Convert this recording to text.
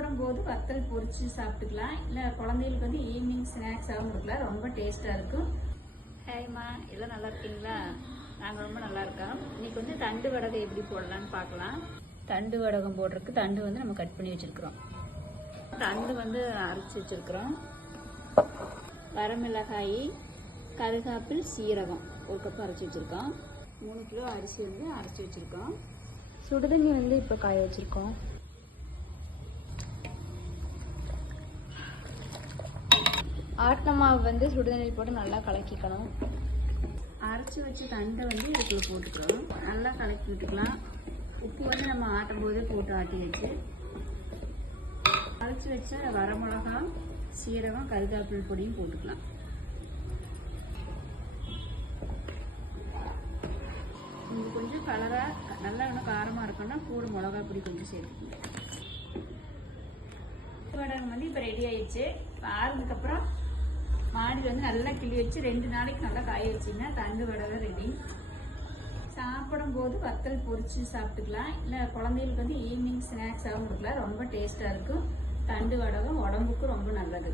சாப்பிடும்போது வத்தல் பொரிச்சு சாப்பிட்டுக்கலாம், இல்லை குழந்தைகளுக்கு வந்து ஈவினிங் ஸ்நாக்ஸாகவும் கொடுக்கலாம். ரொம்ப டேஸ்ட்டாக இருக்கும். ஹேய்மா, எல்லாம் நல்லா இருக்கீங்களா? நாங்கள் ரொம்ப நல்லா இருக்கோம். இன்னைக்கு வந்து தண்டு வடகை எப்படி போடலான்னு பார்க்கலாம். தண்டு வடகம் போடுறதுக்கு தண்டு வந்து நம்ம கட் பண்ணி வச்சுருக்குறோம். தண்டு வந்து அரைச்சி வச்சுருக்குறோம். வரமிளகாய், கருகாப்பில், சீரகம் ஒரு கப் அரைச்சி வச்சுருக்கோம். 3 கிலோ அரிசி வந்து அரைச்சி வச்சுருக்கோம். சுடுதண்ணி வந்து இப்போ காய வச்சுருக்கோம். ஆட்டின மாவு வந்து சுடுதண்ணியில் போட்டு நல்லா கலக்கிக்கணும். அரைச்சி வச்ச தண்டை வந்து இதுக்குள்ளே போட்டுக்கிறோம். நல்லா கலக்கி விட்டுக்கலாம். உப்பு வந்து நம்ம ஆட்டும் போதே போட்டு ஆட்டி வச்சு அரைச்சி வச்ச வரமிளகா, சீரகம், கருகாப்பில் பொடியும் போட்டுக்கலாம். இது கொஞ்சம் கலராக நல்லா இன்னும் காரமாக இருக்குன்னா கூட மிளகா பொடி கொஞ்சம் சேர்த்துக்கணும். வடகம் வந்து இப்போ ரெடி ஆயிடுச்சு. ஆறுனதுக்கப்புறம் மாடியில் வந்து நல்லா கிள்ளி வச்சு 2 நாளைக்கு நல்லா காய வச்சிங்கன்னா தண்டு வடகம் ரெடி. சாப்பிடும்போது வத்தல் பொரிச்சு சாப்பிட்டுக்கலாம், இல்லை குழந்தைகளுக்கு வந்து ஈவினிங் ஸ்நாக்ஸாகவும் கொடுக்கலாம். ரொம்ப டேஸ்ட்டாக இருக்கும். தண்டு வடகம் உடம்புக்கு ரொம்ப நல்லது.